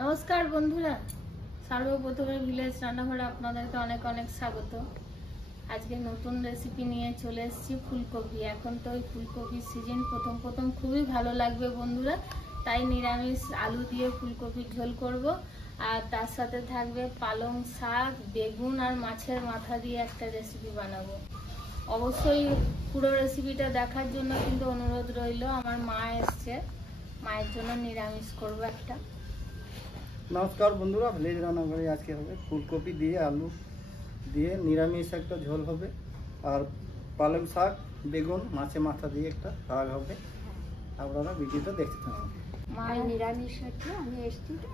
নমস্কার বন্ধুরা, সর্বপ্রথমে ভিলেজ রান্নাঘরে আপনাদেরকে অনেক অনেক স্বাগত। আজকে নতুন রেসিপি নিয়ে চলে এসেছি ফুলকপি। এখন তো ওই ফুলকপির সিজন, প্রথম খুবই ভালো লাগবে বন্ধুরা, তাই নিরামিষ আলু দিয়ে ফুলকপির ঝোল করব। আর তার সাথে থাকবে পালং শাক, বেগুন আর মাছের মাথা দিয়ে একটা রেসিপি বানাবো। অবশ্যই পুরো রেসিপিটা দেখার জন্য কিন্তু অনুরোধ রইল। আমার মা এসছে, মায়ের জন্য নিরামিষ করবো একটা। নমস্কার বন্ধুরা, ভিলেজ রান্নাঘরে আজকে হবে ফুলকপি দিয়ে আলু দিয়ে নিরামিষ একটা ঝোল হবে, আর পালং শাক, বেগুন, মাছের মাথা দিয়ে একটা শাক হবে। আপনারা ভিডিওটা দেখতে থাকুন। মায়ের নিরামিষ হচ্ছে, আমি এসছি তো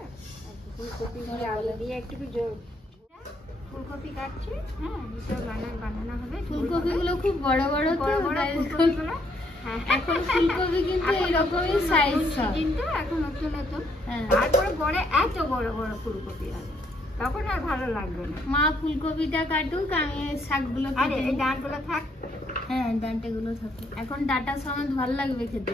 ফুলকপি দিয়ে আলু দিয়ে একটু ফুলকপি কাটছি। হ্যাঁ, বানানো হবে। ফুলকপিগুলো খুব বড় বড় ফুলকপিগুলো। হ্যাঁ, এখন ফুলকপি কিন্তু এইরকমই সাইজ, কিন্তু এখন নতুন নতুন। তারপরে বড় এত বড় বড় ফুলকপি হবে, তখন আর ভালো লাগবে না। মা ফুলকপিটা কাটুক, আমি শাকগুলো আরে এই ডাঁটগুলো থাক। হ্যাঁ, ডাঁটাগুলো থাকুক। এখন ডাঁটা সমেত ভালো লাগবে খেতে।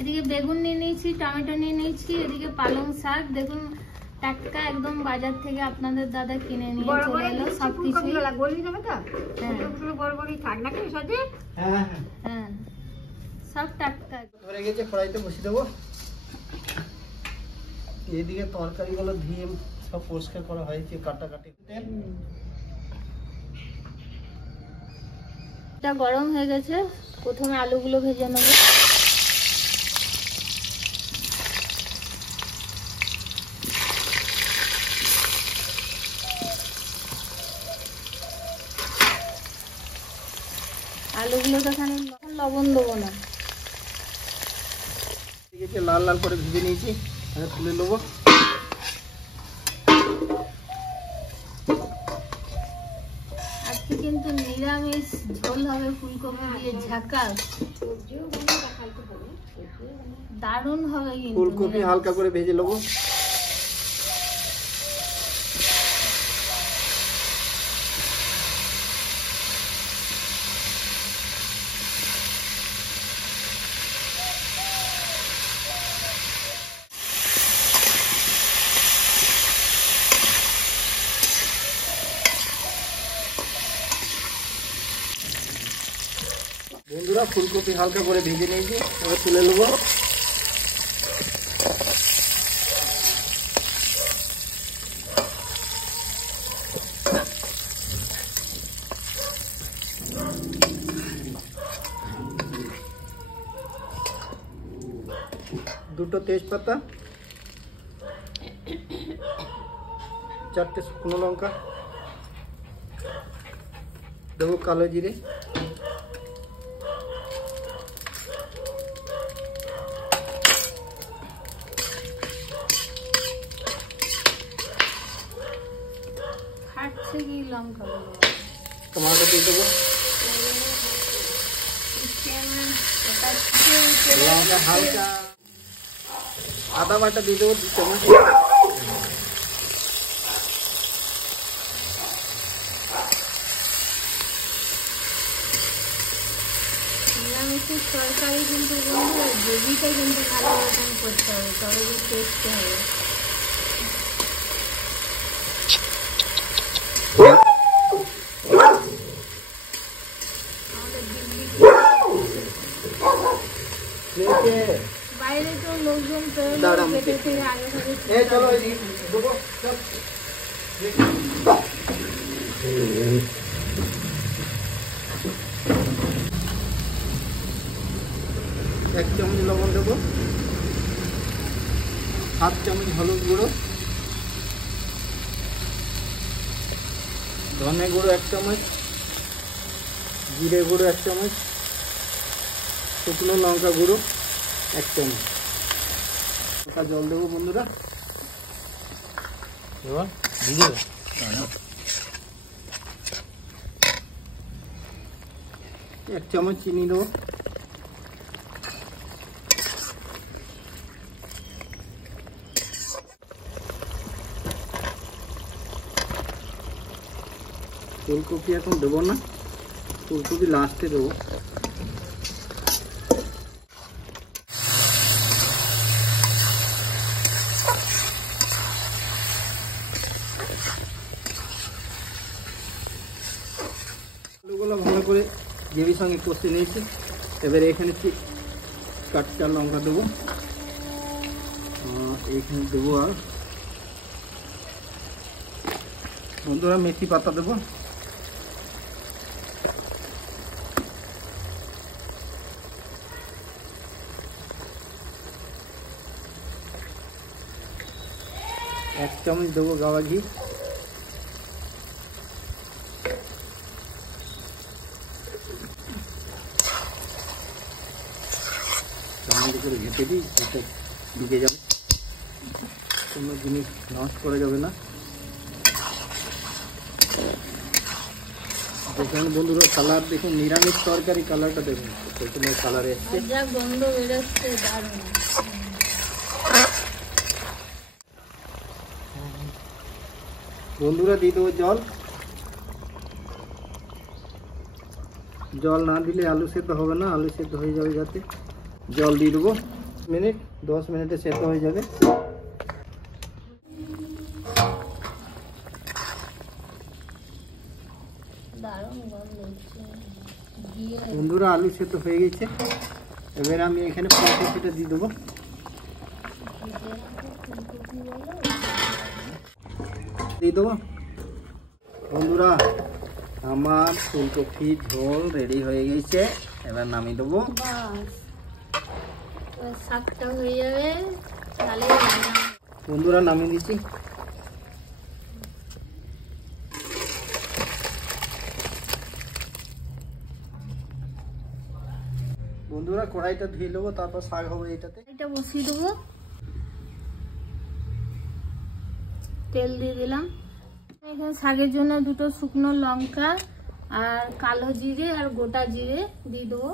এদিকে বেগুন নিয়ে নিয়েছি, টমেটো নিয়ে নিয়েছি, এদিকে পালং শাক দেখুন টাটকা একদম বাজার থেকে আপনাদের দাদা কিনে নিয়ে চলে এলো। সবকিছু গলি যাবে তো, বড় বড়ই থাক নাকি সাথে। হ্যাঁ, সব টাটকা। ধরে গেছে, কড়াইতে বসিয়ে দেবো। এইদিকে তরকারিগুলো ধুয়ে সব পরিষ্কার করা হয়েছে, কাটাকাটি। এটা গরম হয়ে গেছে, প্রথমে আলুগুলো ভেজে নেবো। আলুগুলো তো এখানে লবণ দেবো না। ঠিক আছে, লাল লাল করে ভেজে নিয়েছি, তুলে নেবো। আজকে কিন্তু নিরামিষ ঝোল হবে ফুলকপি দিয়ে, ঝাকাস দারুণ হবে। কিন্তু ফুলকপি হালকা করে ভেজে নেবো। বন্ধুরা, ফুলকপি হালকা করে ভেজে নিয়েছি, এবার তুলে নেবো। দুটো তেজপাতা, 4টে শুকনো লঙ্কা দেবো, কালো জিরে, ফাটছে কি লঙ্কা, টমাটো দিয়ে দেবো, লঙ্কা হালকা, আদা বাটা দিয়ে দেবো 2 চামচ। নিরামিষের তরকারি কিন্তু গ্রেভিটা কিন্তু ভালো রকম করতে হবে, তবে যে টেস্ট হবে। বাইরে তো লোকজন এক চামচ লবণ দেবো, 7 চামচ হলুদ গুঁড়ো, ধনে গুঁড়ো 1 চামচ, জিরে গুঁড়ো 1 চামচ, শুকনো লঙ্কা গুঁড়ো 1 চামচ। জল দেবো বন্ধুরা, এবার ভিজে 1 চামচ চিনি দেবো, ফুলকপি এখন দেবো না, ফুলকপি লাস্টে দেবো। গ্রেভির সঙ্গে কষে নিয়েছি। এবারে এখানে কাঁচা লঙ্কা দেবো, এখানে দেবো, আর বন্ধুরা মেথি পাতা দেবো। এক চামচ দেবো গাওয়া ঘি। চামচ করে ঘেঁটে দিই, এটা ঢুকে যাবে, কোনো জিনিস নষ্ট করা যাবে না। দেখুন বন্ধুরা কালার দেখুন, নিরামিষ তরকারি কালারটা দেখুন, প্রথমে কালার এসছে, যা গন্ধ বেরোচ্ছে দারুণ। বন্ধুরা দিয়ে দেবো জল। জল না দিলে আলু সেদ্ধ হবে না, আলু সেদ্ধ হয়ে যাবে যাতে। জল দিয়ে দেবো, 10 মিনিটে সেদ্ধ হয়ে যাবে। দারুণ গন্ধ হচ্ছে। বন্ধুরা আলু সেদ্ধ হয়ে গেছে, এবার আমি এখানে ফুলকপিটা দিয়ে দেবো। দিয়ে দেবো বন্ধুরা, আমার ফুলকপি ঝোল রেডি হয়ে গেছে, এবার নামিয়ে দেবো। বাস শাকটা হয়ে যাবে, তাহলে বন্ধুরা নামিয়ে দিচ্ছি। বন্ধুরা কড়াইটা ধুয়ে নেবো, তারপর শাক হবে এটাতে। এটা বসিয়ে দেবো, তেল দিয়ে দিলাম। এখানে শাকের জন্য 2টো শুকনো লঙ্কা আর কালো জিরে আর গোটা জিরে দিয়ে দেবো।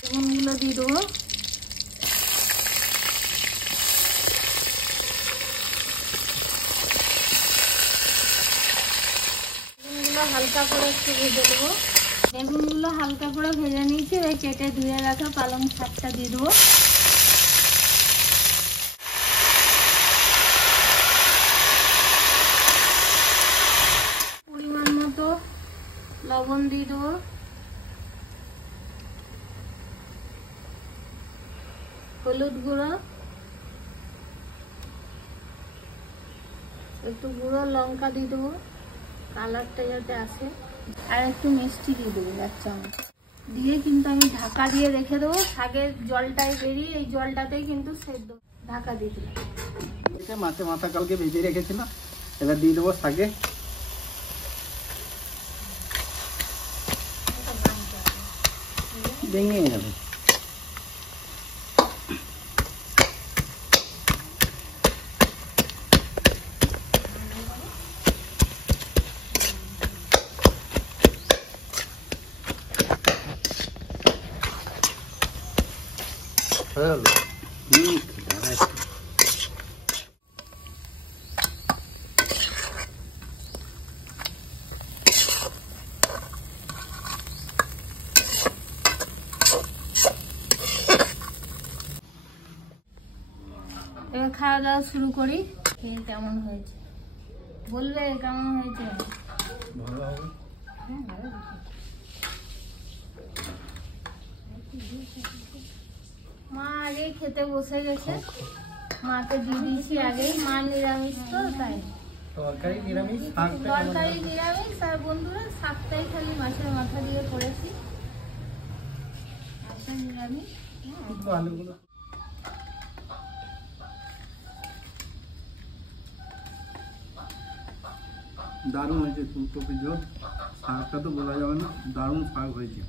বেগুনগুলো দিয়ে দেবো। বেগুনগুলো হালকা করে একটু ভেজে দেবো। বেগুনগুলো হালকা করে ভেজে নিয়েছি, এবার কেটে ধুয়ে রাখা পালং শাকটা দিয়ে দেবো। পরিমাণ মতো লবণ দিয়ে দেবো। হলুদ গুঁড়ো, একটু গুঁড়ো লঙ্কা দিয়ে দেবো কালারটা যাতে আসে, আর একটু মিষ্টি দিয়ে দেবো 1 চামচ দিয়ে কিন্তু আমি ঢাকা দিয়ে রেখে দেবো। শাকের জলটাই বেরিয়ে এই জলটাতেই কিন্তু সেদ্ধ। ঢাকা দিয়ে দিলাম। মাছে মাথা কালকে ভেজে রেখেছিলাম, এবার দিয়ে দেবো শাকে। ভেঙে যাবে। এবার খাওয়া দাওয়া শুরু করি। খেয়ে কেমন হয়েছে বলবে, কেমন হয়েছে? ভালো হবে। মা আগে খেতে বসে গেছে, মাকে দিয়ে দিয়েছি আগেই। মা নিরামিষ তো তাই তরকারি নিরামিষ, শাকটা তরকারি নিরামিষ, আর বন্ধুরা শাকটাই খালি মাছের মাথা দিয়ে করেছি, আচ্ছা নিরামিষ। আলুগুলো দারুণ হয়েছে ফুলকপি ঝোল। শাকটা তো বলা যাবে না, দারুণ শাক হয়েছে।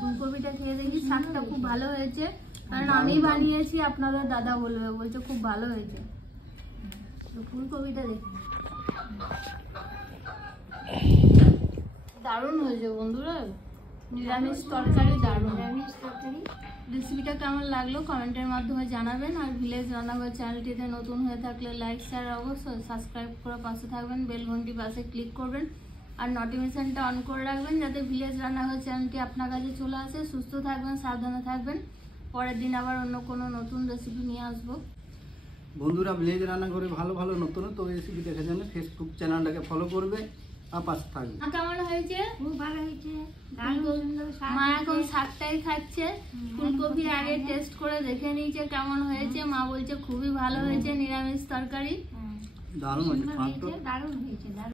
ফুলকপিটা খেয়ে দেখি, শাকটা খুব ভালো হয়েছে, কারণ আমি বানিয়েছি। আপনাদের দাদা বলবে, বলছে খুব ভালো হয়েছে। ফুলকপিটা দেখি দারুণ হয়েছে বন্ধুরা, নিরামিষ তরকারি দারুণ। নিরামিষ তরকারি। রেসিপিটা কেমন লাগলো কমেন্টের মাধ্যমে জানাবেন। আর ভিলেজ রান্নাঘর চ্যানেলটিতে নতুন হয়ে থাকলে লাইক শেয়ার অবশ্যই সাবস্ক্রাইব করে পাশে থাকবেন, বেল ঘন্টি পাশে ক্লিক করবেন আর নোটিফিকেশনটা অন করে রাখবেন, যাতে ভিলেজ রান্নাঘর চ্যানেলটি আপনার কাছে চলে আসে। সুস্থ থাকবেন, সাবধানে থাকবেন। পরের দিন আবার অন্য কোনো নতুন রেসিপি নিয়ে আসবো। বন্ধুরা ভিলেজ রান্নাঘরে ভালো ভালো নতুন নতুন রেসিপি দেখার জন্য ফেসবুক চ্যানেলটাকে ফলো করবে আর পাশে থাকবে। কেমন হয়েছে? খুব ভালো হয়েছে, দারুণ সুন্দর স্বাদ মা হয়েছে। এখন শাকটাই খাচ্ছে। ফুলকপি আগে টেস্ট করে দেখে নিয়েছে কেমন হয়েছে। মা বলছে খুবই ভালো হয়েছে নিরামিষ তরকারি। হ্যাঁ, দারুণ হয়েছে, সুন্দর স্বাদ তো হয়েছে, দারুণ হয়েছে, দারুণ।